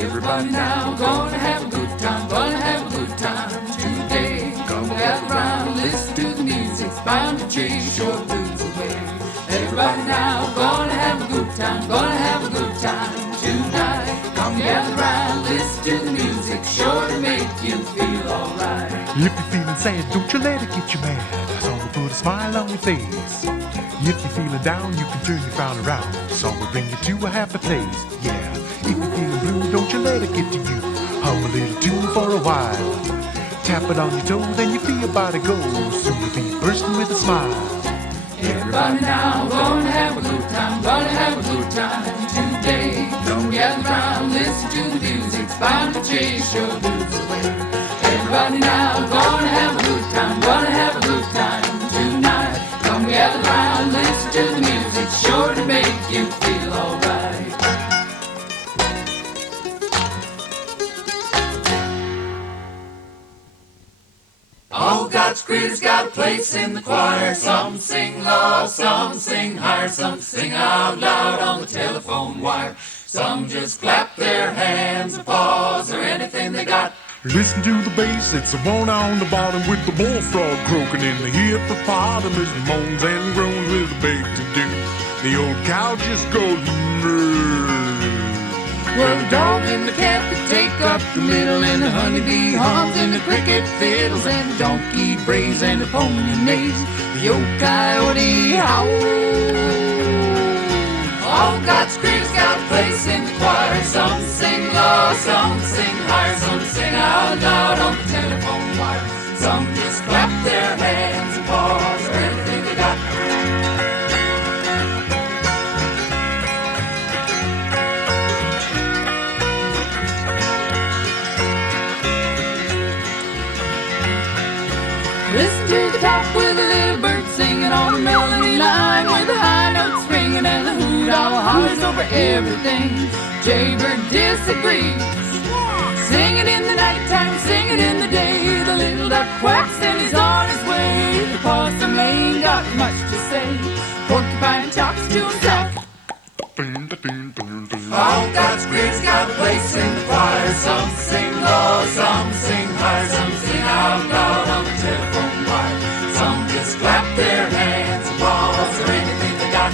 Everybody now gonna have a good time, gonna have a good time today. Come gather round, listen to the music, it's bound to chase your blues away. Everybody now gonna have a good time, gonna have a good time tonight. Come gather round, listen to the music, sure to make you feel alright. If you're feeling sad, don't you let it get you mad. Song will put a smile on your face. If you're feeling down, you can turn your frown around. Song will bring you to a happy place. Yeah, if you're feeling blue, don't you let it get to you. Hum a little tune for a while. Tap it on your toe, then you feel your body go. Soon you'll be bursting with a smile. Everybody now gonna have a good time, gonna have a good time today. Come gather round, listen to the music, it's bound to chase your blues away. Everybody now gonna have a good time, gonna have a good time tonight. Come gather round, listen to the music, sure to make you feel alright. All God's creatures got a place in the choir. Some sing low, some sing higher, some sing out loud on the telephone wire. Some just clap their hands and paws or anything they got. Listen to the bass, it's the one on the bottom with the bullfrog croaking in the hippopotamus moans and groans with a big to do. The old cow just goes well, the dog and the cat that take up the middle, and the honeybee hums, and the cricket fiddles, and the donkey brays, and the pony neighs, the old coyote howls. All God's creatures got a place in the choir. Some sing low, some sing higher, some sing out loud on the telephone wire. Some just clap their hands and paws or anything they got. Listen to the top with a little bird singing on a melody line, with the high notes ringing and the hoot owl hollers over everything. Jaybird disagrees, singing in the nighttime, singing in the day. The little duck quacks and he's on his way. The possum ain't got much to say. Porcupine talks to himself. All God's creatures got a place in the choir. Some sing low, some sing higher, some sing out loud on the telephone wire. Some just clap their hands and paws or anything they got.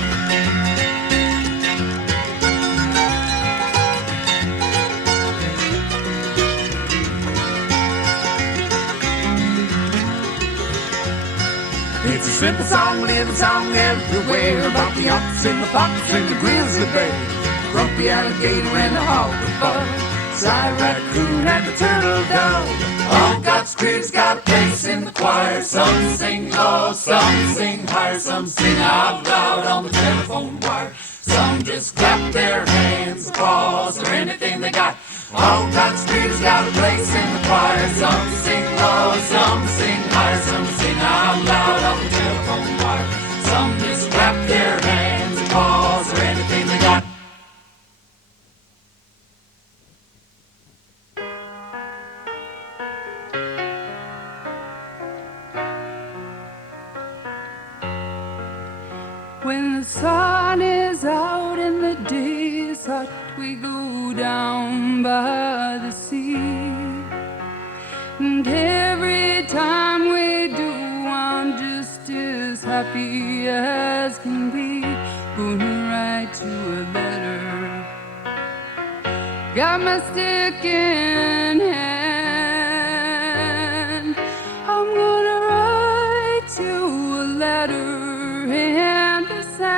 It's a simple song, living song everywhere, about the ox and the fox and the grizzly bear, the grumpy alligator and the hog bug, sly raccoon and the turtle dove. All God's creatures got a place in the choir. Some sing low, some sing higher, some sing out loud on the telephone wire. Some just clap their hands, paws or anything they got. All God's creatures got a place in the choir. Some sing low, some sing higher, some sing out loud on the telephone wire. Some just clap their hands, paws or anything they got. When the sun is out and the day is hot, we go down by the sea. And every time we do, I'm just as happy as can be. Gonna write you a letter, got my stick in hand. I'm gonna write you a letter in the sand.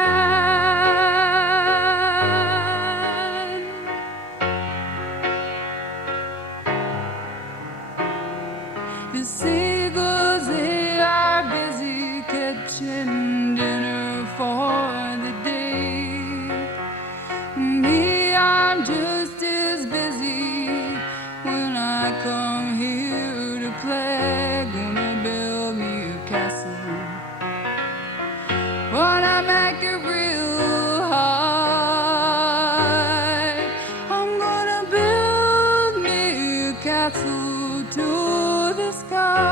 The seagulls, they are busy catching dinner for the day. Me, I'm just as busy when I come here to play. Gonna build me a castle, wanna make it real high. I'm gonna build me a castle to the sky.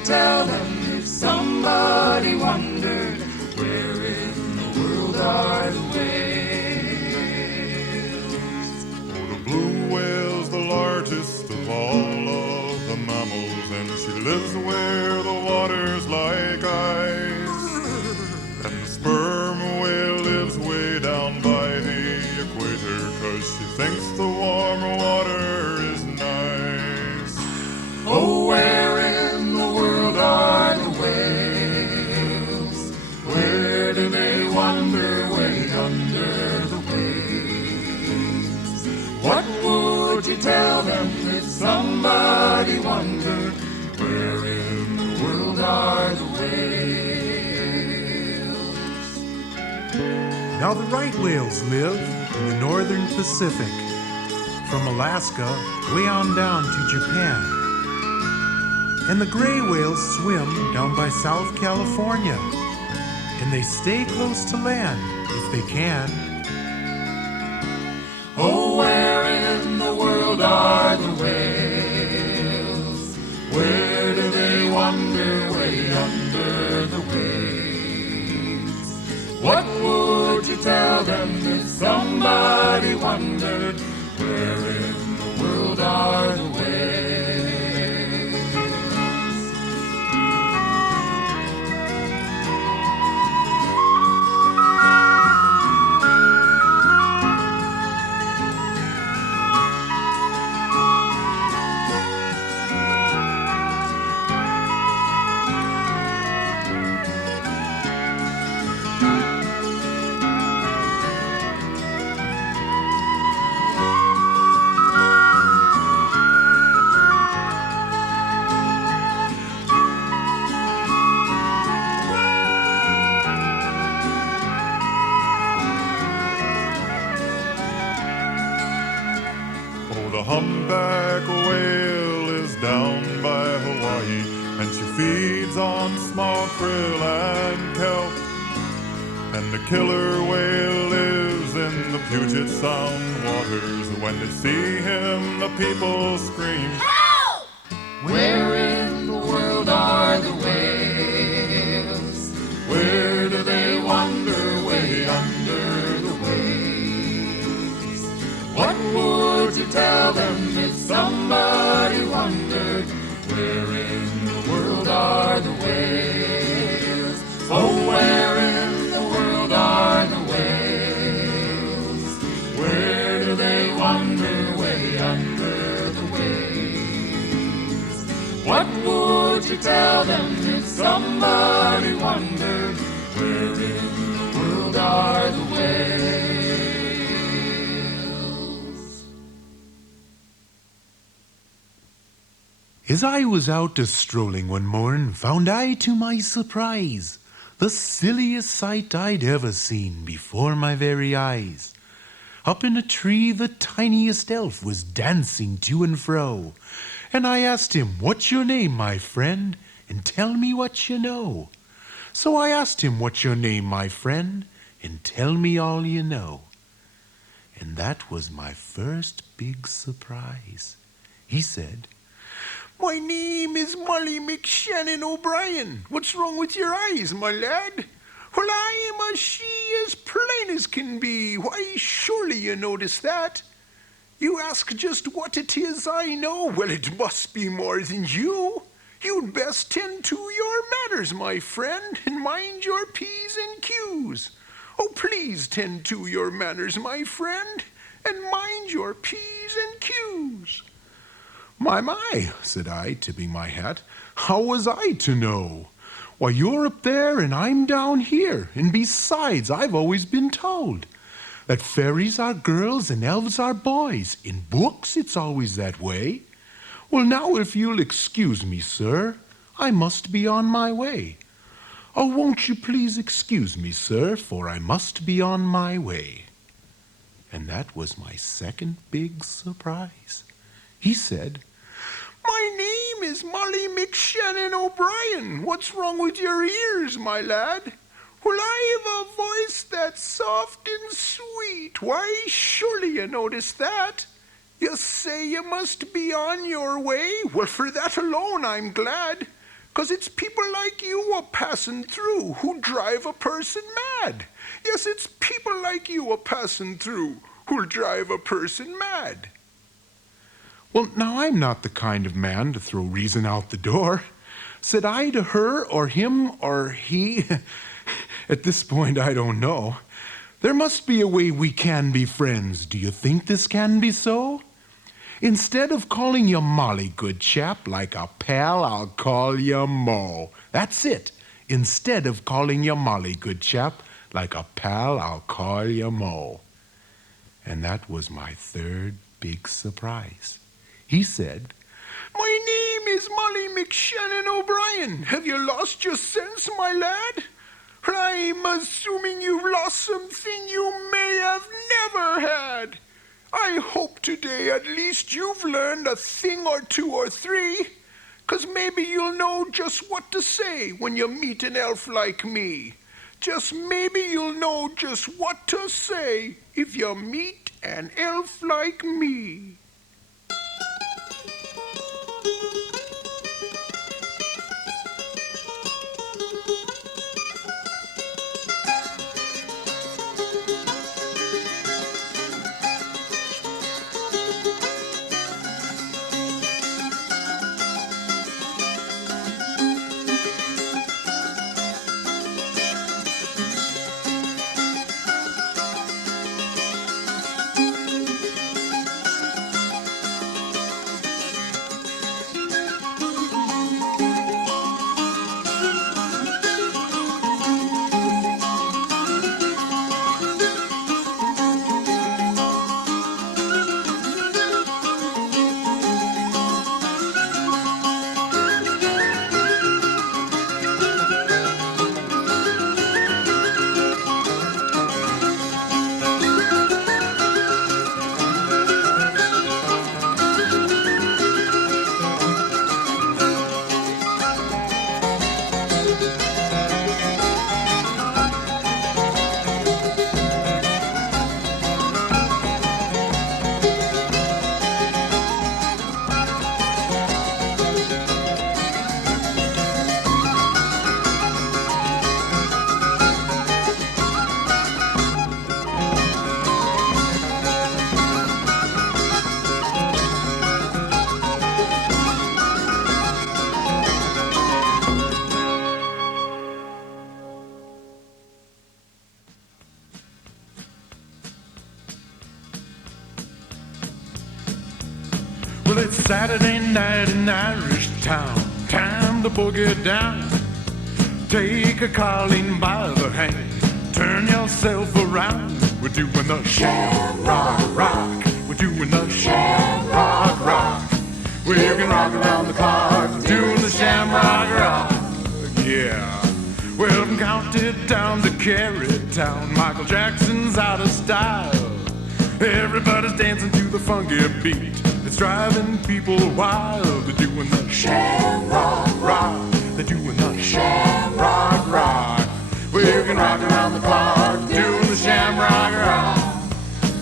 you tell them if somebody wondered where in the world are the whales? Oh, the blue whale's the largest of all of the mammals, and she lives where the water's like ice. And the sperm whale lives way down by the equator, 'cause she thinks the warmer water is nice. Oh, where in the world are the whales? Where do they wander way under the waves? What would you tell them if somebody wondered where in the world are the whales? Now the right whales live in the northern Pacific, from Alaska way on down to Japan. And the gray whales swim down by South California, and they stay close to land if they can. Oh, where in the world are the whales? Where do they wander way under the waves? What would you tell them if somebody wondered where in the world are the whales? The humpback whale is down by Hawaii, and she feeds on small krill and kelp. And the killer whale lives in the Puget Sound waters. When they see him, the people scream, "Help!" Where in the world are the whales? Where do they wander way under the waves? What would you tell them if somebody wondered where in the world are the whales? Oh, where in the world are the whales? Where do they wander way under the waves? What would you tell them if somebody wondered where in the world are the whales? As I was out a-strolling one morn, found I to my surprise the silliest sight I'd ever seen before my very eyes. Up in a tree the tiniest elf was dancing to and fro, and I asked him, "What's your name, my friend? And tell me what you know." So I asked him, "What's your name, my friend? And tell me all you know." And that was my first big surprise. He said, "My name is Molly McShannon O'Brien. What's wrong with your eyes, my lad?" "Well, I am a she as plain as can be. Why, surely you notice that. You ask just what it is I know. Well, it must be more than you. You'd best tend to your manners, my friend, and mind your P's and Q's. Oh, please tend to your manners, my friend, and mind your P's and Q's." My, said I, tipping my hat, "how was I to know? Why, you're up there and I'm down here, and besides, I've always been told that fairies are girls and elves are boys. In books, it's always that way. Well, now, if you'll excuse me, sir, I must be on my way. Oh, won't you please excuse me, sir, for I must be on my way." And that was my second big surprise. He said, "My name is Molly McShannon O'Brien. What's wrong with your ears, my lad?" "Well, I have a voice that's soft and sweet. Why, surely you notice that. You say you must be on your way. Well, for that alone I'm glad, 'Cause it's people like you a passing through who drive a person mad. Yes, it's people like you a passing through who'll drive a person mad. Well, now I'm not the kind of man to throw reason out the door. Said I to her or him or he? At this point, I don't know. There must be a way we can be friends. Do you think this can be so? Instead of calling you Molly, good chap, like a pal, I'll call you Mo. That's it. Instead of calling you Molly, good chap, like a pal, I'll call you Mo. And that was my third big surprise. He said, "My name is Molly McShannon O'Brien. Have you lost your sense, my lad? I'm assuming you've lost something you may have never had. I hope today at least you've learned a thing or two or three, 'cause maybe you'll know just what to say when you meet an elf like me. Just maybe you'll know just what to say if you meet an elf like me." Well, it's Saturday night in Irish town. Time to boogie down. Take a Colleen by the hand. Turn yourself around. We're doing the Shamrock Rock. We're doing the Shamrock Rock. We can rock around the clock. Doing the Shamrock Rock. Yeah. Well, from counted down to Carrot Town, Michael Jackson's out of style. Everybody's dancing to the funky beat. It's driving people wild. They're doing the Shamrock Rock. They're doing the Shamrock Rock. We can rock around the clock, doing the Shamrock Rock.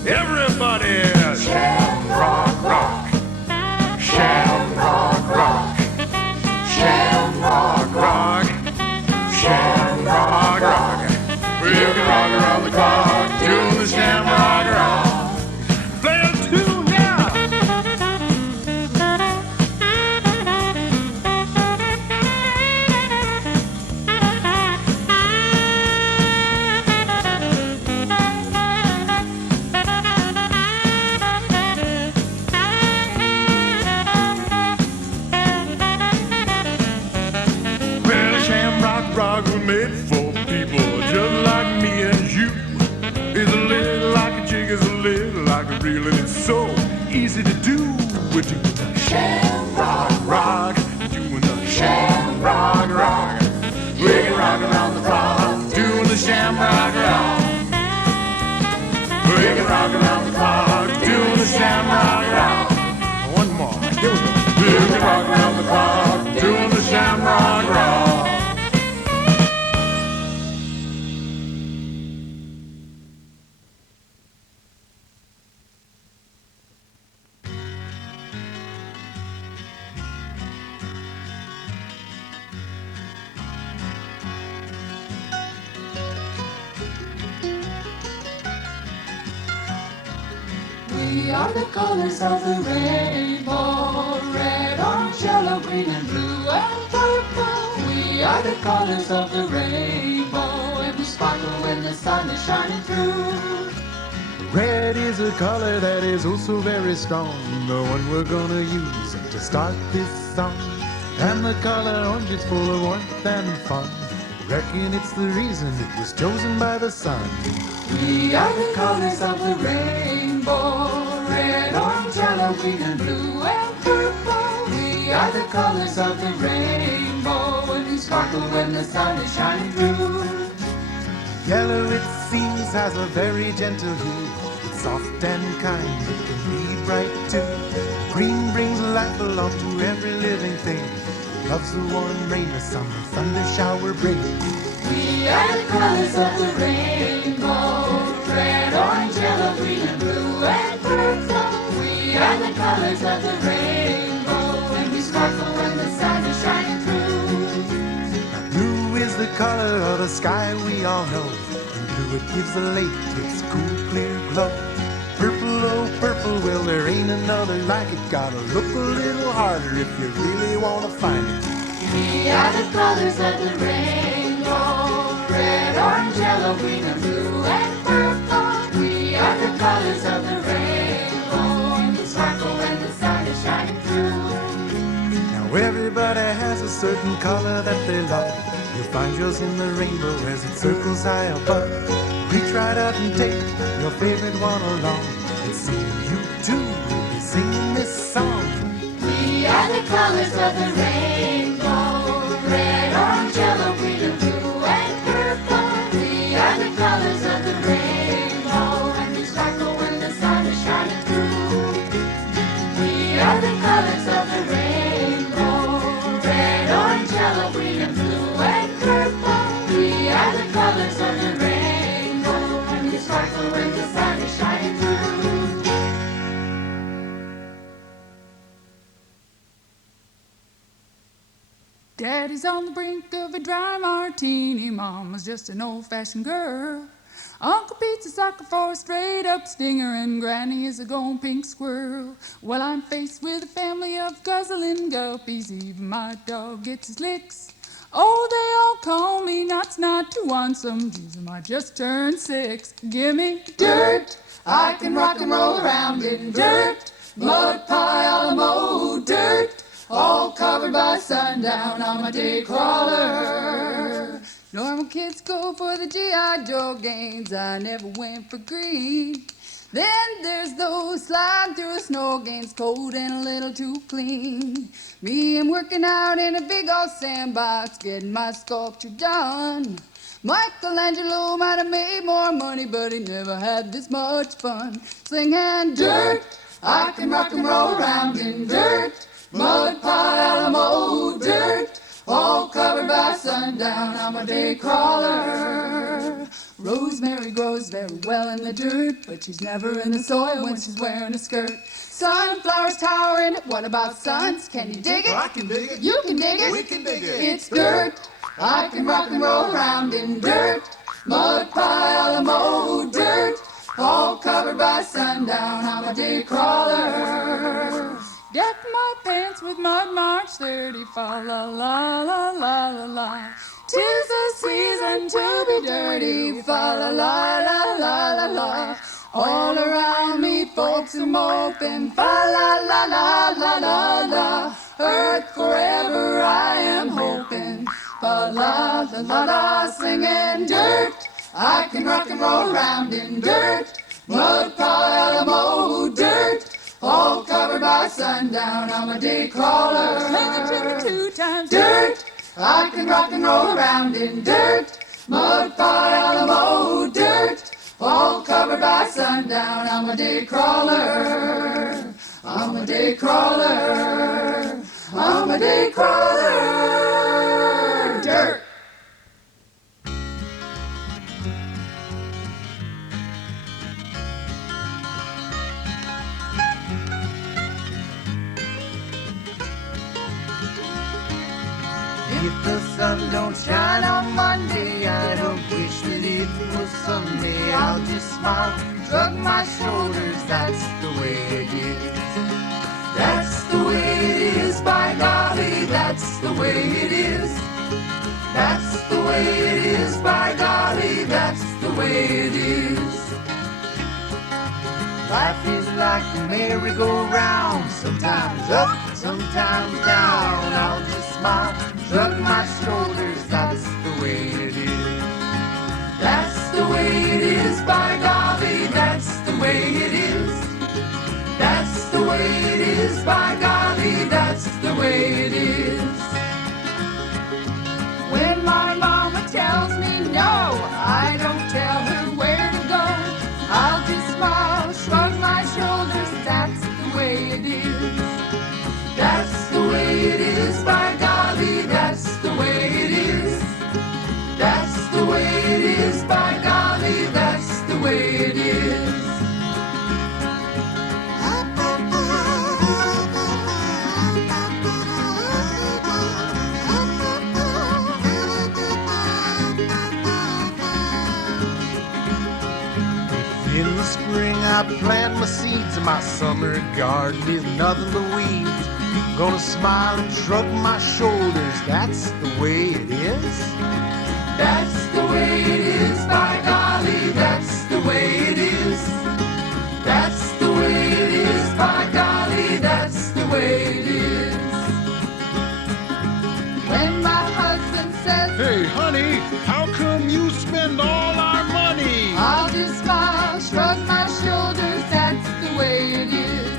Everybody, Shamrock Rock. Shamrock Rock. Shamrock Rock. Shamrock Rock. We can rock around the clock, doing the Shamrock Rock. Play a tune now. Well, Shamrock Rock was made for people just like me and you. It's a little like a jig, it's a little like a reel, and it's so easy to do. We're doing the Shamrock Rock. We're doing the Shamrock Rock. We can rock around the clock, doing the Shamrock Rock. We can rock around the clock, doing the Shamrock Rock. One more. Here we go. We can rock around the clock, doing the Shamrock Rock. We are the colors of the rainbow, red, orange, yellow, green, and blue, and purple. We are the colors of the rainbow, and we sparkle when the sun is shining through. Red is a color that is also very strong, the one we're gonna use to start this song. And the color orange is full of warmth and fun. Reckon it's the reason it was chosen by the sun. We are the colors of the rainbow, red, orange, yellow, green, and blue, and purple. We are the colors of the rainbow, and we sparkle when the sun is shining through. Yellow, it seems, has a very gentle hue. It's soft and kind, it can be bright too. Green brings life along to every living thing. Loves the warm rain, the summer thunder shower bring. We are the colors of the rainbow, red, orange, yellow, green, and blue, and purple. We are the colors of the rainbow, and we sparkle when the sun is shining through. Now, blue is the color of the sky we all know. And blue, it gives the lake its cool, clear glow. Purple, oh purple, well there ain't another like it. Gotta look a little harder if you really wanna find it. We are the colors of the rainbow, red, orange, yellow, green, and blue, and purple. We are the colors of the rainbow, and we sparkle when the sun is shining through. Now everybody has a certain color that they love. You'll find yours in the rainbow as it circles high above. Reach right out and take your favorite one along. And see you too will be singing this song. We are the colors of the rainbow, red, orange, yellow, green, and blue, and purple. We are the colors of the rainbow, and we sparkle when the sun is shining through. We are the colors of the rainbow, red, orange, yellow, green, and blue, and purple. We are the colors of the rainbow, and we sparkle when the sun is shining through. Daddy's on the brink of a dry martini. Mama's just an old-fashioned girl. Uncle Pete's a sucker for a straight-up stinger, and Granny is a gone pink squirrel. Well, I'm faced with a family of guzzling guppies. Even my dog gets his licks. Oh, they all call me not too wholesome. Geez, I just turned 6. Gimme dirt, I can rock and roll around in dirt. Mud pie, Alamo, dirt. All covered by sundown, I'm a day crawler. Normal kids go for the G.I. Joe games. I never went for green. Then there's those sliding through the snow games, cold and a little too clean. Me, I'm working out in a big old sandbox, getting my sculpture done. Michelangelo might have made more money, but he never had this much fun. Slinging dirt, I can rock and roll around in dirt. Mud pie, Alamo, dirt, all covered by sundown, I'm a day crawler. Rosemary grows very well in the dirt, but she's never in the soil when she's wearing a skirt. Sunflowers tower in it, what about suns? Can you dig it? I can dig it. You can dig it. We can dig it. It's dirt, I can rock and roll around in dirt. Mud pie, Alamo, dirt, all covered by sundown, I'm a day crawler. Deck my pants with mud, March 30, fa la la la la la la. 'Tis the season to be dirty, fa la la la la la la. All around me folks are moping, fa la la la la la la. Earth forever I am hoping, fa la la la la. Singing dirt, I can rock and roll around in dirt. Mud pie, Alamo, dirt, all covered by sundown, I'm a day crawler. Sing it to me 2 times. Dirt, I can rock and roll around in dirt. Mud pie, Alamo, dirt, all covered by sundown, I'm a day crawler. I'm a day crawler. I'm a day crawler. Dirt. If the sun don't shine on Monday, I don't wish that it was Sunday. I'll just smile, shrug my shoulders, that's the way it is. That's the way it is, by golly, that's the way it is. That's the way it is, by golly, that's the way it is. Life is like a merry-go-round, sometimes up, sometimes down. I'll just smile, shrug my shoulders, that's the way it is. That's the way it is, by golly, that's the way it is. That's the way it is, by golly, that's the way it is. When my mama tells me no, I don't tell her where to go. I'll just smile, shrug my shoulders, that's the way it is. That's the way it is, by golly, that's the way it is. That's the way it is, by golly, that's the way it is. In the spring I plant my seeds and my summer garden is nothing but weeds. Gonna smile and shrug my shoulders, that's the way it is. That's the way it is, by golly, that's the way it is. That's the way it is, by golly, that's the way it is. When my husband says, Hey honey, how come you spend all our money? I'll just smile, shrug my shoulders, that's the way it is.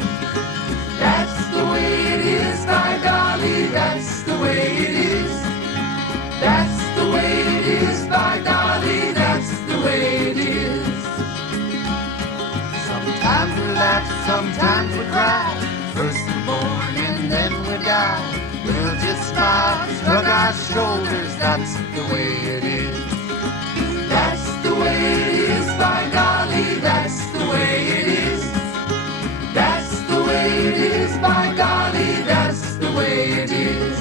That's the way it is, by golly, that's the way it is. That's the way it is, by golly, that's the way it is. Sometimes we laugh, sometimes we cry. First we're born and then we die. We'll just smile, shrug our shoulders, that's the way it is. That's the way it is, by golly, that's the way it is. That's the way it is, by golly, that's the way it is.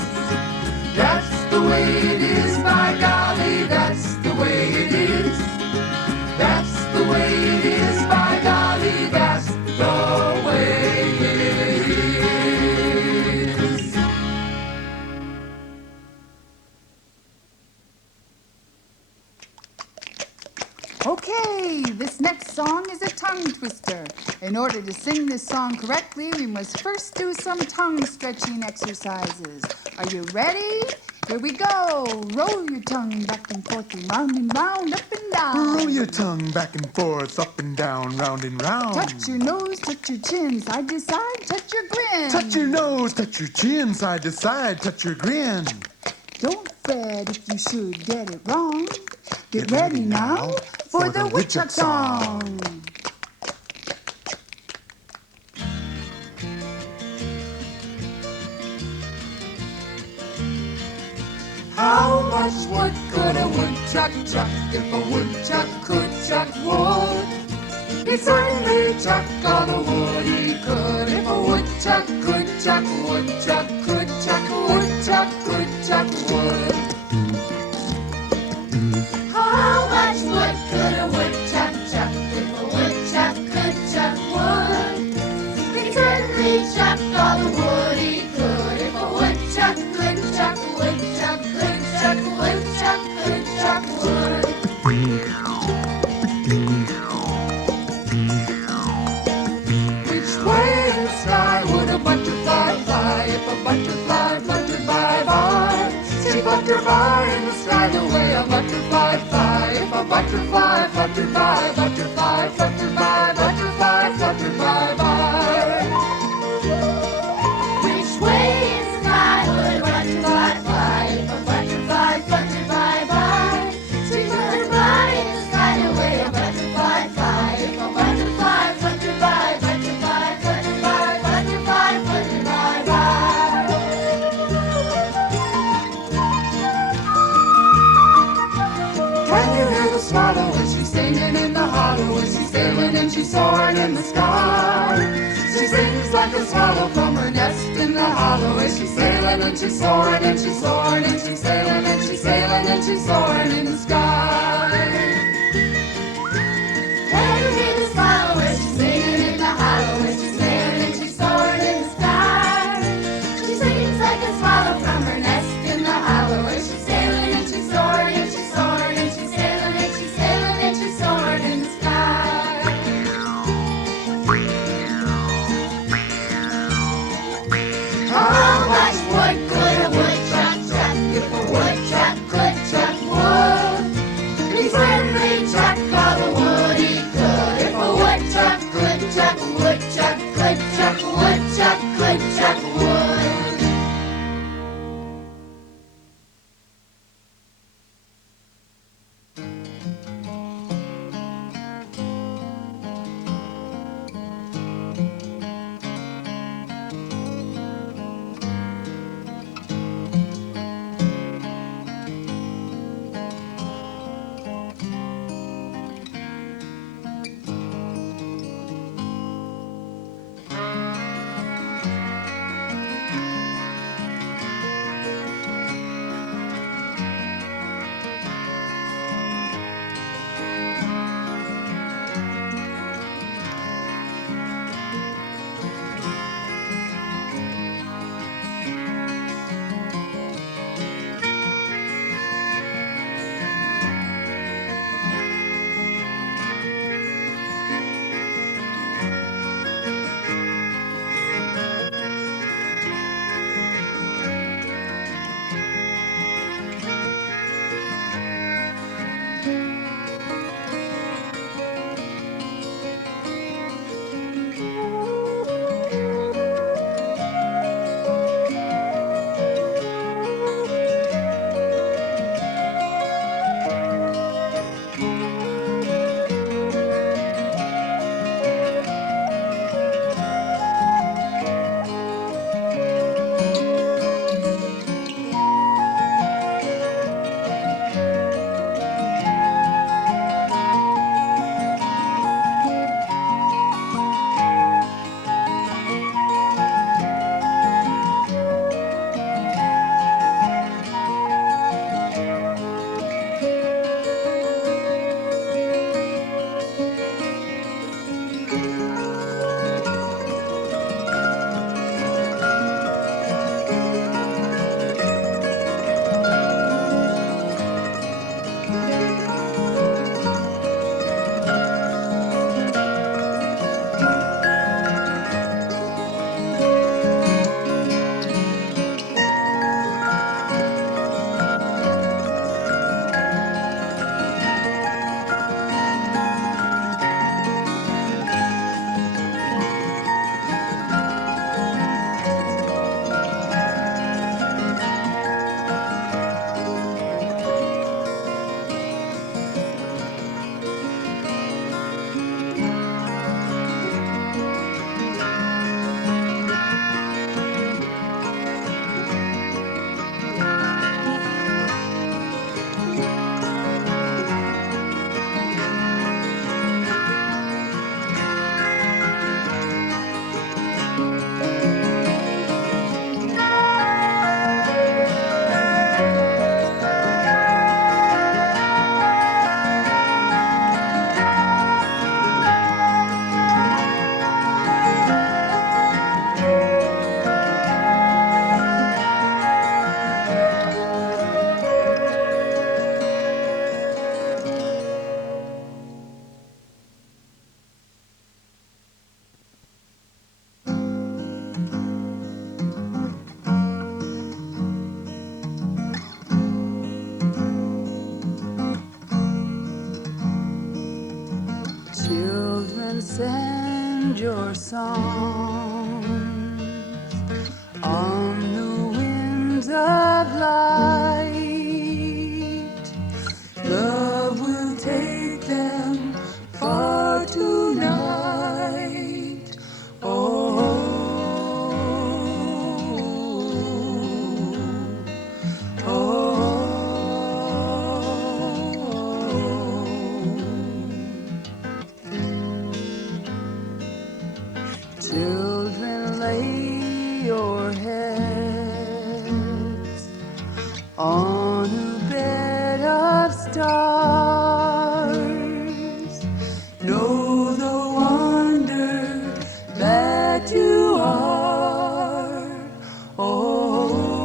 That's the way it is, by golly, that's the way it is. That's the way it is, by golly, that's the way it is. Okay, this next song is a tongue twister. In order to sing this song correctly, we must first do some tongue stretching exercises. Are you ready? Here we go. Roll your tongue back and forth and round, up and down. Roll your tongue back and forth, up and down, round and round. Touch your nose, touch your chin, side to side, touch your grin. Touch your nose, touch your chin, side to side, touch your grin. Don't fret if you should get it wrong. Get ready now for the Woodchuck Song. How much wood could a woodchuck chuck if a woodchuck could chuck wood? He'd certainly chuck all the wood he could if a woodchuck could chuck woodchuck could chuck woodchuck could chuck wood. How much wood could a woodchuck chuck if a woodchuck could chuck wood? He'd certainly chuck all the wood he could if a woodchuck could chuck woodchuck could chuck woodchuck could chuck wood. Which way in the sky would a butterfly fly if a butterfly fluttered by? She fluttered by in the sky the way a butterfly fly. If a butterfly fluttered by, butterfly fluttered by, butterfly fluttered by. Which way in the sky would a butterfly fly if a butterfly fluttered by? She fluttered by in the sky the way a butterfly fly. If a butterfly fluttered by, butterfly fluttered by, butterfly fluttered by. Can you hear the swallow as she's singing in the hollow, as she's sailing and she's soaring in the sky? She sings like a swallow from her nest in the hollow, as she's sailing and she's soaring and she's soaring and she's sailing and she's sailing and she's soaring in the sky. Can you hear the swallow like a swallow from her nest in the hollow, where she's sailing and she's soaring and she's soaring and she's sailing and she's sailing and she's soaring in the sky. Oh, much wood could a woodchuck chuck if a woodchuck could chuck wood? He'd certainly chuck all the wood he could. If a woodchuck could chuck, woodchuck could chuck, woodchuck could chuck wood. Send your songs on the winds of light. Love will take them far tonight. Oh, children, lay your heads on a bed of stars. Know the wonder that you are. Oh,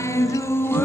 the